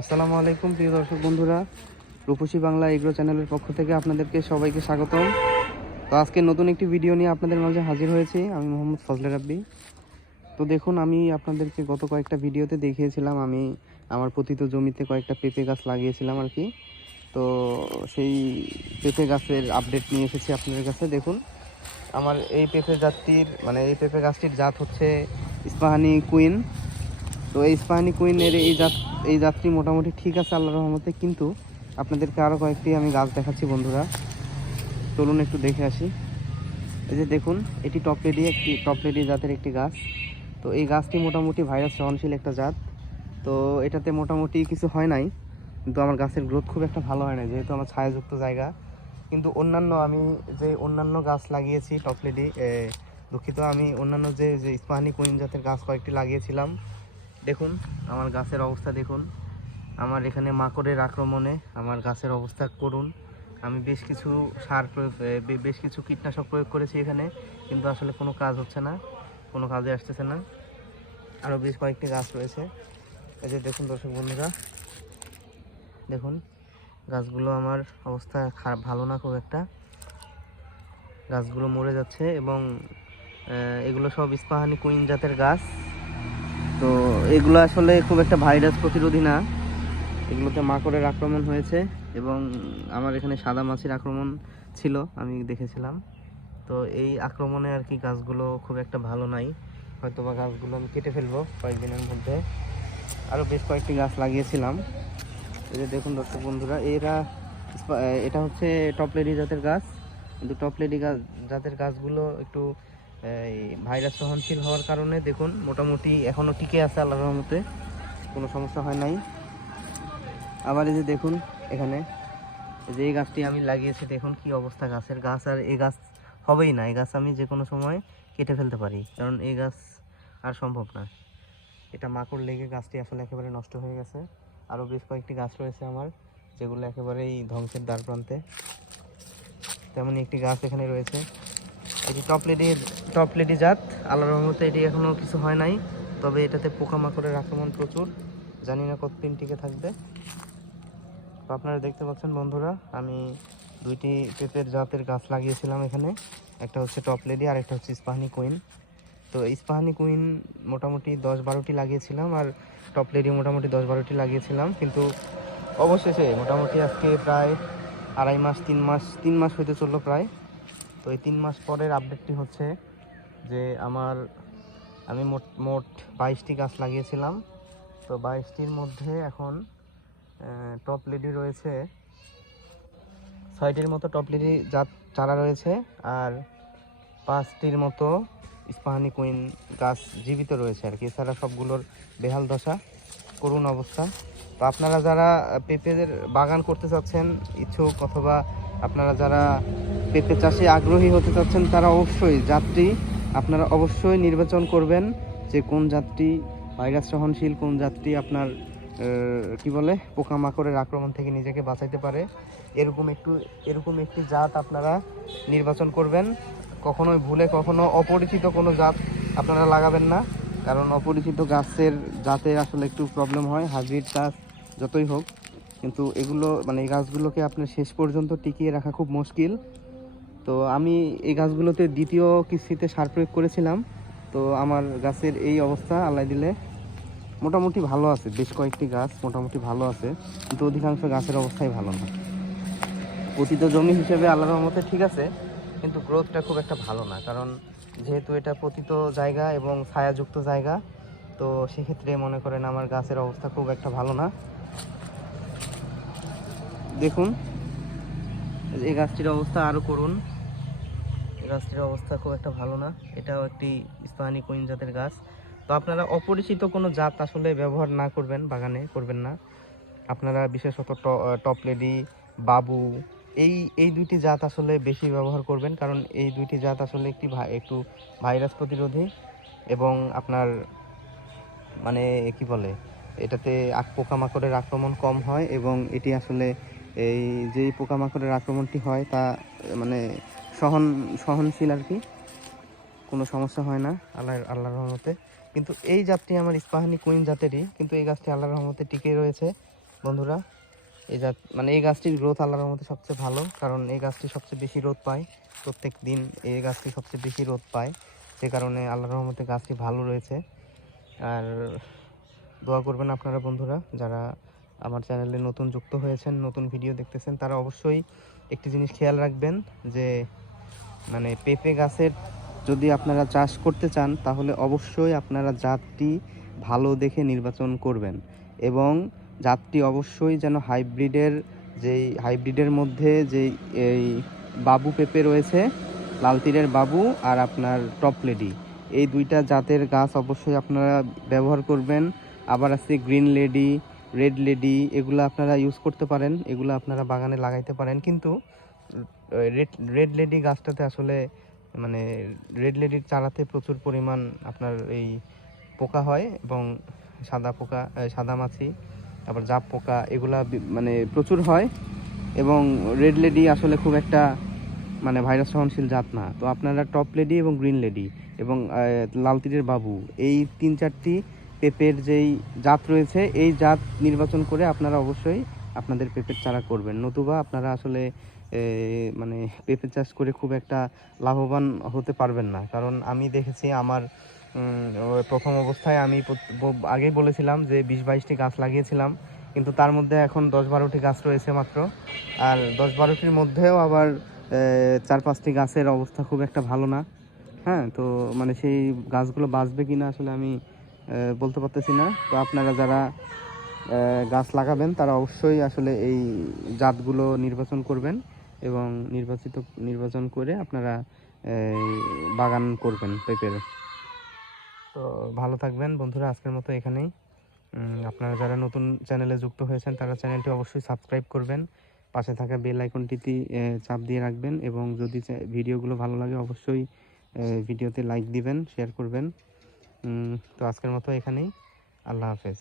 আসসালামু আলাইকুম প্রিয় দর্শক বন্ধুরা, রূপসী বাংলা এগ্রো চ্যানেলের পক্ষ থেকে আপনাদেরকে সবাইকে স্বাগতম। তো আজকে নতুন একটি ভিডিও নিয়ে আপনাদের মাঝে হাজির হয়েছি। আমি মোহাম্মদ ফজলে রাব্বি। তো দেখুন, আমি আপনাদেরকে গত কয়েকটা ভিডিওতে দেখিয়েছিলাম আমি আমার পতিত জমিতে কয়েকটা পেঁপে গাছ লাগিয়েছিলাম আর কি। তো সেই পেঁপে গাছের আপডেট নিয়ে এসেছি আপনাদের কাছে। দেখুন, আমার এই পেঁপে জাতটির এই পেঁপে গাছটির জাত হচ্ছে ইস্পাহানি কুইন। তো এই ইস্পাহানি কুইনের এই জাতটি মোটামুটি ঠিক আছে আল্লাহর রহমতে, কিন্তু আপনাদেরকে আরও কয়েকটি আমি গাছ দেখাচ্ছি বন্ধুরা। চলুন একটু দেখে আসি। এই যে দেখুন, এটি টপ লেডি জাতের একটি গাছ। তো এই গাছটি মোটামুটি ভাইরাস সহনশীল একটা জাত। তো এটাতে মোটামুটি কিছু হয় নাই, কিন্তু আমার গাছের গ্রোথ খুব একটা ভালো হয় না, যেহেতু আমার ছায়াযুক্ত জায়গা। কিন্তু আমি যে অন্যান্য গাছ লাগিয়েছি টপ লেডি, দুঃখিত, আমি অন্যান্য যে যে ইস্পাহানি কুইন জাতের গাছ কয়েকটি লাগিয়েছিলাম। দেখুন আমার গাছের অবস্থা দেখুন। আমার এখানে মাকড়ের আক্রমণে আমার গাছের অবস্থা করুন। আমি বেশ কিছু বেশ কিছু কীটনাশক প্রয়োগ করেছি এখানে, কিন্তু আসলে কোনো কাজ হচ্ছে না, কোনো কাজে আসতেছে না। আরও বেশ কয়েকটি গাছ রয়েছে। এই যে দেখুন দর্শক বন্ধুরা, দেখুন গাছগুলো আমার অবস্থা খারাপ, ভালো না খুব একটা। গাছগুলো মরে যাচ্ছে এবং এগুলো সব ইস্পাহানি কুইন জাতের গাছ। তো এগুলো আসলে খুব একটা ভাইরাস প্রতিরোধী না, এগুলোতে মাকড়ের আক্রমণ হয়েছে এবং আমার এখানে সাদা মাছির আক্রমণ ছিল, আমি দেখেছিলাম। তো এই আক্রমণে আর কি গাছগুলো খুব একটা ভালো নাই, হয়তো বা গাছগুলো আমি কেটে ফেলবো কয়েকদিনের মধ্যে। আরও বেশ কয়েকটি গাছ লাগিয়েছিলাম। এই যে দেখুন দর্শক বন্ধুরা, এটা হচ্ছে টপ লেডি জাতের গাছ, কিন্তু টপ লেডি জাতের গাছগুলো একটু ভাইরাস সহনশীল হওয়ার কারণে দেখুন মোটামুটি এখনও টিকে আছে আল্লাহর রহমতে, কোনো সমস্যা হয় নাই। আবার এই যে দেখুন এখানে যে এই গাছটি আমি লাগিয়েছি, দেখুন কি অবস্থা গাছের। আর এই গাছ হবেই না, এই গাছ আমি যে কোনো সময় কেটে ফেলতে পারি, কারণ এই গাছ আর সম্ভব না। এটা মাকড় লেগে গাছটি আসলে একেবারে নষ্ট হয়ে গেছে। আরও বেশ কয়েকটি গাছ রয়েছে আমার, যেগুলো একেবারেই ধ্বংসের দ্বার প্রান্তে। তেমনই একটি গাছ এখানে রয়েছে, এটি টপ লেডি জাত। আল্লাহর রহমতে এটি এখনও কিছু হয় নাই, তবে এটাতে পোকামাকড়ের আক্রমণ প্রচুর, জানি না কতদিন টিকে থাকবে। তো আপনারা দেখতে পাচ্ছেন বন্ধুরা, আমি দুইটি পেঁপের জাতের গাছ লাগিয়েছিলাম এখানে, একটা হচ্ছে টপ লেডি আর একটা হচ্ছে ইস্পাহানি কুইন। তো ইস্পাহানি কুইন মোটামুটি 10-12টি লাগিয়েছিলাম, আর টপ লেডি মোটামুটি 10-12টি লাগিয়েছিলাম, কিন্তু অবশেষে মোটামুটি আজকে প্রায় 2.5 মাস 3 মাস হইতে চললো প্রায়। তো এই 3 মাস পরের আপডেটটি হচ্ছে যে আমি মোট 22টি গাছ লাগিয়েছিলাম। তো 22টির মধ্যে এখন টপ লেডি রয়েছে 6টির মতো টপ লেডি জাত চারা রয়েছে, আর 5টির মতো ইস্পাহানি কুইন গাছ জীবিত রয়েছে আর কি। এছাড়া সবগুলোর বেহাল দশা, করুণ অবস্থা। তো আপনারা যারা পেঁপের বাগান করতে চাচ্ছেন ইচ্ছুক, অথবা আপনারা যারা পেঁপে চাষে আগ্রহী হতে চাচ্ছেন, তারা আপনারা অবশ্যই নির্বাচন করবেন যে কোন জাতটি ভাইরাস সহনশীল, কোন জাতটি আপনার পোকামাকড়ের আক্রমণ থেকে নিজেকে বাঁচাইতে পারে। এরকম একটি জাত আপনারা নির্বাচন করবেন। কখনোই কখনো অপরিচিত কোনো জাত আপনারা লাগাবেন না, কারণ অপরিচিত জাতের আসলে একটু প্রবলেম হয়, হাইব্রিড গাছ যতই হোক, কিন্তু এই গাছগুলোকে আপনার শেষ পর্যন্ত টিকিয়ে রাখা খুব মুশকিল। তো আমি এই গাছগুলোতে দ্বিতীয় কিস্তিতে সার প্রয়োগ করেছিলাম। তো আমার গাছের এই অবস্থা, আল্লাহ দিলে মোটামুটি ভালো আছে, বেশ কয়েকটি গাছ মোটামুটি ভালো আছে, কিন্তু অধিকাংশ গাছের অবস্থাই ভালো না। পতিত জমি হিসেবে আল্লাহর রহমতে ঠিক আছে, কিন্তু গ্রোথটা খুব একটা ভালো না, কারণ যেহেতু এটা পতিত জায়গা এবং ছায়াযুক্ত জায়গা, তো সেক্ষেত্রে মনে করেন আমার গাছের অবস্থা খুব একটা ভালো না। দেখুন এই গাছটির অবস্থা আরও করুন, এই গাছটির অবস্থা খুব একটা ভালো না। এটাও একটি ইস্পাহানি কুইন জাতের গাছ। তো আপনারা অপরিচিত কোনো জাত আসলে ব্যবহার না করবেন, বাগানে করবেন না। আপনারা বিশেষত টপ লেডি, বাবু, এই দুইটি জাত আসলে বেশি ব্যবহার করবেন, কারণ এই দুইটি জাত আসলে একটু ভাইরাস প্রতিরোধী এবং আপনার এটাতে পোকামাকড়ের আক্রমণ কম হয়, এবং এটি আসলে এই যে পোকামাকড়ের আক্রমণটি হয় তা সহনশীল আর কি, কোনো সমস্যা হয় না আল্লাহর রহমতে। কিন্তু এই জাতটি আমার ইস্পাহানি কুইন জাতেরই, কিন্তু এই গাছটি আল্লাহর রহমতে টিকে রয়েছে বন্ধুরা। এই জাত মানে এই গাছটির গ্রোথ আল্লাহর মধ্যে সবচেয়ে ভালো, কারণ এই গাছটি সবচেয়ে বেশি রোদ পায়। প্রত্যেক দিন এই গাছটি সবচেয়ে বেশি রোদ পায়, যে কারণে আল্লাহর রহমতে গাছটি ভালো রয়েছে। আর দোয়া করবেন আপনারা বন্ধুরা, যারা আমার চ্যানেলে নতুন যুক্ত হয়েছেন, নতুন ভিডিও দেখতেছেন, তারা অবশ্যই একটি জিনিস খেয়াল রাখবেন যে মানে পেঁপে গাছের যদি আপনারা চাষ করতে চান তাহলে অবশ্যই আপনারা জাতটি ভালো দেখে নির্বাচন করবেন, এবং জাতটি অবশ্যই যেন হাইব্রিডের মধ্যে যেই এই বাবু পেঁপে রয়েছে, লাল তীরের বাবু আর আপনার টপ লেডি, এই দুইটা জাতের গাছ অবশ্যই আপনারা ব্যবহার করবেন। আবার আছে গ্রিন লেডি, রেড লেডি, এগুলো আপনারা ইউজ করতে পারেন, এগুলো আপনারা বাগানে লাগাইতে পারেন। কিন্তু রেড লেডি গাছটাতে আসলে মানে রেড লেডির চারাতে প্রচুর পরিমাণ আপনার এই পোকা হয়, এবং সাদা মাছি, আবার জাপ পোকা, এগুলা মানে প্রচুর হয়, এবং রেড লেডি আসলে খুব একটা মানে ভাইরাস সহনশীল জাত না। তো আপনারা টপ লেডি এবং গ্রিন লেডি এবং লাল তীরের বাবু, এই 3-4টি পেঁপের যেই জাত রয়েছে, এই জাত নির্বাচন করে আপনারা অবশ্যই আপনাদের পেঁপের চারা করবেন, নতুবা আপনারা আসলে মানে পেঁপে চাষ করে খুব একটা লাভবান হতে পারবেন না। কারণ আমি দেখেছি আমার প্রথম অবস্থায় আমি আগেই বলেছিলাম যে 20-22টি গাছ লাগিয়েছিলাম, কিন্তু তার মধ্যে এখন 10-12টি গাছ রয়েছে মাত্র। আর 10-12টির মধ্যেও আবার 4-5টি গাছের অবস্থা খুব একটা ভালো না। হ্যাঁ, তো মানে সেই গাছগুলো বাঁচবে কিনা আসলে আমি বলতে পারতেছি না। তো আপনারা যারা গাছ লাগাবেন তারা অবশ্যই আসলে এই জাতগুলো নির্বাচন করবেন, এবং নির্বাচন করে আপনারা বাগান করবেন পেঁপের। তো ভালো থাকবেন বন্ধুরা, আজকের মতো এখানেই। আপনারা যারা নতুন চ্যানেলে যুক্ত হয়েছেন তারা চ্যানেলটি অবশ্যই সাবস্ক্রাইব করবেন, পাশে থাকা বেল আইকনটিতে চাপ দিয়ে রাখবেন, এবং যদি ভিডিওগুলো ভালো লাগে অবশ্যই ভিডিওতে লাইক দিবেন, শেয়ার করবেন। তো আজকের মতো এখানেই, আল্লাহ হাফেজ।